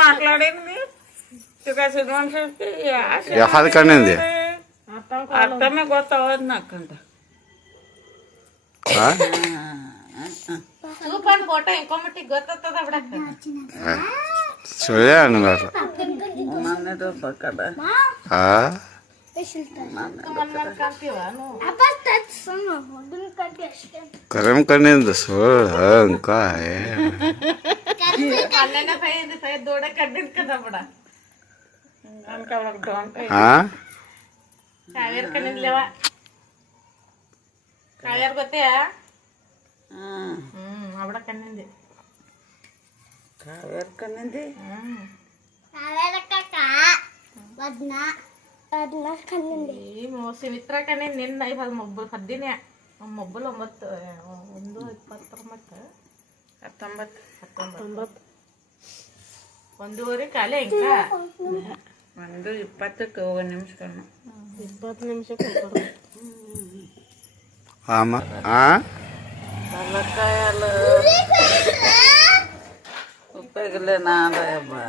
మాట్లాడింది ఎఫాది కన్నింది అర్థమే ಗೊತ್ತಾಗೋದು నాకంట చూపండి ఫోటో ఇంకో మట్టికి ಗೊತ್ತದ ಬಿಡಕ್ಕ ಸುಳ್ಳೆ ಅನ್ನಗಾರ ನನ್ನದು ಪಕ್ಕದ ಕರಮ್ ಕಣ್ಣಿಂದ ಸುಳ್ಳು ಅಂಕಾಯ ದೊಡ್ಡ ಕಡ್ಡಿನ ಕದ ಬಿಡ ಕಾವ್ಯಾರ ಕಣ್ಣಿಂದಲೇವ ಕಾವ್ಯಾರ ಗೊತ್ತೆಯಾ ಅವಡ ಕಣ್ಣಿಂದೆ ಕಾವ್ಯಾರ ಕಣ್ಣಿಂದೆ ಸುಮಿತ್ರ ಕಣ್ಣಿಂದ ನಿನ್ನ ಇವಾಗ ಮೊಬ್ಬಲ್ ಹದ್ದಿನೇ ಮೊಬ್ಬಲ್ 19 ಒಂದೂವರೆ ಕಾಲೇ ಇಂಕ 1:20ಕ್ಕೆ ಹೋಗೋ ನಿಮಿಷ ಕಣ್ಣು 20 ನಿಮಿಷಕ್ಕೆ తలకాయలు ఉపయోగలే నాదయ్యబ్బా